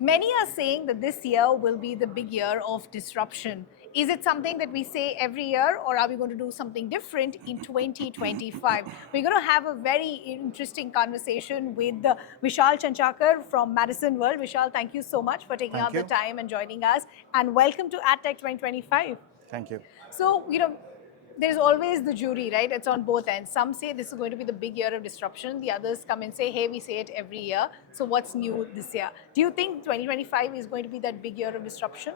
Many are saying that this year will be the big year of disruption. Is it something that we say every year, or are we going to do something different in 2025? We're going to have a very interesting conversation with Vishal Chinchankar from Madison World. Vishal, thank you so much for taking Thank out the you. time and joining us. And welcome to AdTech 2025. Thank you. So, there's always the jury, right? It's on both ends. Some say this is going to be the big year of disruption. The others come and say, hey, we say it every year. So, what's new this year? Do you think 2025 is going to be that big year of disruption?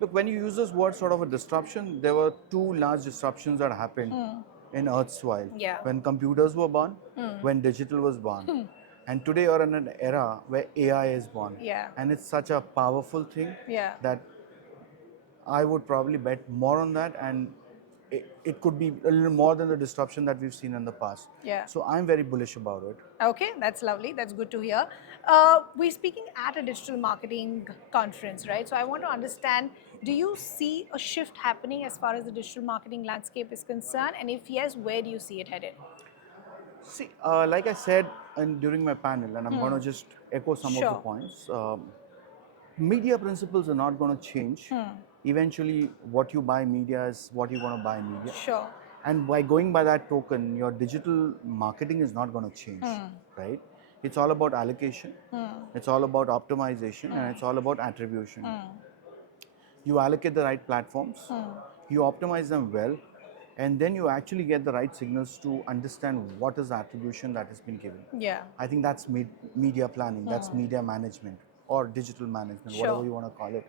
Look, when you use this word sort of a disruption, there were two large disruptions that happened in Earth's while. Yeah. When computers were born, when digital was born. And today you're in an era where AI is born. Yeah. And it's such a powerful thing Yeah. that I would probably bet more on that, and it could be a little more than the disruption that we've seen in the past. Yeah. So I'm very bullish about it. Okay, that's lovely. That's good to hear. We're speaking at a digital marketing conference, right? So I want to understand, do you see a shift happening as far as the digital marketing landscape is concerned? And if yes, where do you see it headed? See, like I said during my panel, and I'm going to just echo some of the Sure. points. Media principles are not going to change. Eventually, what you buy media is what you're going to buy media. Sure. And by going by that token, your digital marketing is not going to change, right? It's all about allocation, it's all about optimization, and it's all about attribution. You allocate the right platforms, you optimize them well, and then you actually get the right signals to understand what is the attribution that has been given. Yeah. I think that's media planning, that's media management or digital management, Sure. whatever you want to call it.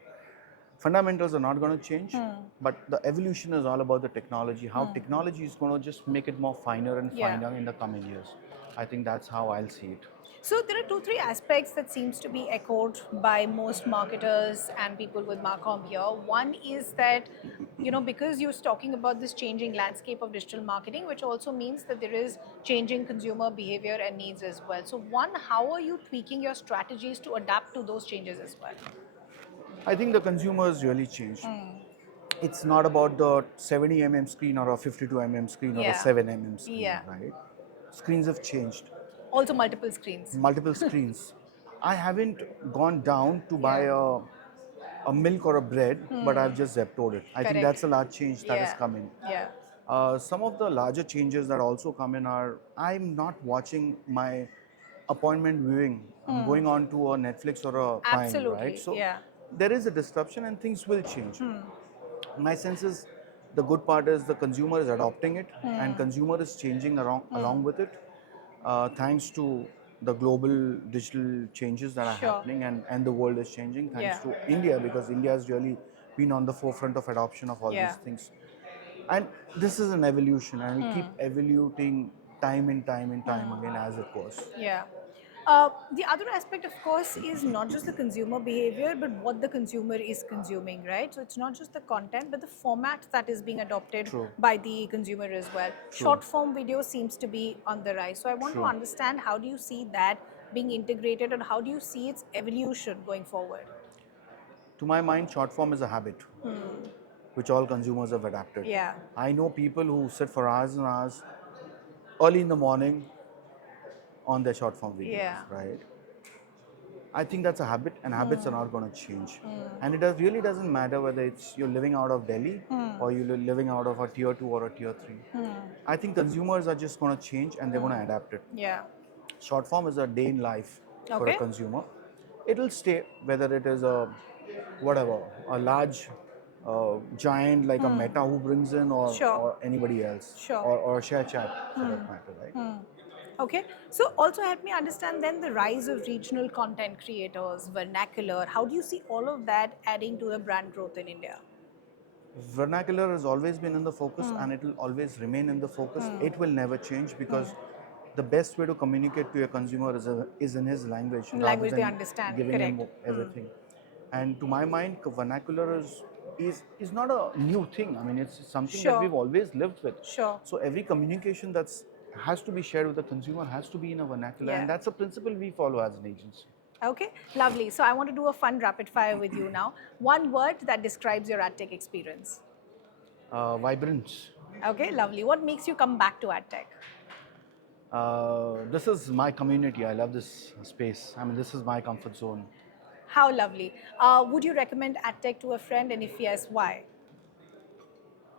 Fundamentals are not going to change, but the evolution is all about the technology, how technology is going to just make it more finer and Yeah. finer in the coming years. I think that's how I'll see it. So there are two, three aspects that seems to be echoed by most marketers and people with Marcom here. One is that, because you're talking about this changing landscape of digital marketing, which also means that there is changing consumer behavior and needs as well. So one, how are you tweaking your strategies to adapt to those changes as well? I think the consumers really changed. It's not about the 70 screen or a 52 screen or a Yeah. 7 screen, Yeah. right? Screens have changed. Also multiple screens. Multiple screens. I haven't gone down to buy Yeah. a milk or a bread, but I've just Zeptoed it. I think Correct. that's a large change that has Yeah. come in. Yeah. Some of the larger changes that also come in are I'm not watching my appointment viewing. I'm going on to a Netflix or a Prime, right? Absolutely. So Yeah. there is a disruption and things will change. My sense is the good part is the consumer is adopting it and consumer is changing along with it, thanks to the global digital changes that are Sure. happening, and the world is changing thanks Yeah. to India, because India has really been on the forefront of adoption of all Yeah. these things. And this is an evolution and will keep evoluting time and time and time again as it goes. Yeah. The other aspect, of course, is not just the consumer behavior, but what the consumer is consuming, right? So it's not just the content, but the format that is being adopted True. by the consumer as well. True. Short form video seems to be on the rise. So I want to True. understand, how do you see that being integrated, and how do you see its evolution going forward? To my mind, short form is a habit which all consumers have adapted. Yeah. I know people who sit for hours and hours early in the morning on their short form videos, Yeah. right? I think that's a habit, and habits are not going to change. And it really doesn't matter whether it's you're living out of Delhi or you're living out of a tier 2 or a tier 3. I think consumers are just going to change and they're going to adapt it. Yeah. Short form is a day in life for a Okay. consumer. It'll stay, whether it is a whatever, a large giant like a Meta who brings in, Sure. or anybody else, Sure. or ShareChat for that matter, right? Okay, so also help me understand then the rise of regional content creators, vernacular. How do you see all of that adding to the brand growth in India? Vernacular has always been in the focus and it will always remain in the focus. It will never change because the best way to communicate to your consumer is in his language rather Language they than understand, giving him correct. everything. And to my mind, vernacular is not a new thing. I mean, it's something that Sure. we've always lived with. Sure. So every communication that's has to be shared with the consumer has to be in a vernacular, Yeah. and that's a principle we follow as an agency. Okay, lovely. So I want to do a fun rapid fire with you now. One word that describes your AdTech experience. Vibrant. Okay, lovely. What makes you come back to AdTech? This is my community. I love this space. I mean, this is my comfort zone. How lovely. Would you recommend AdTech to a friend, and if yes, why?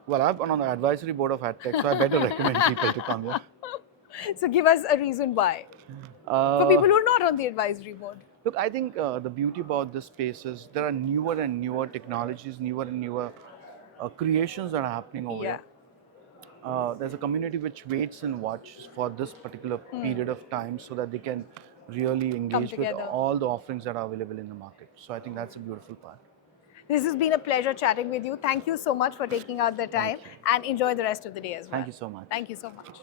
Well, I've been on the advisory board of AdTech, so I better recommend people to come here. So give us a reason why. For Uh, people who are not on the advisory board. Look, I think the beauty about this space is there are newer and newer technologies, newer and newer creations that are happening over Yeah. here. There's a community which waits and watches for this particular period of time so that they can really Come engage with together. all the offerings that are available in the market. So I think that's a beautiful part. This has been a pleasure chatting with you. Thank you so much for taking out the Thank time you. and enjoy the rest of the day as well. Thank you so much. Thank you so much.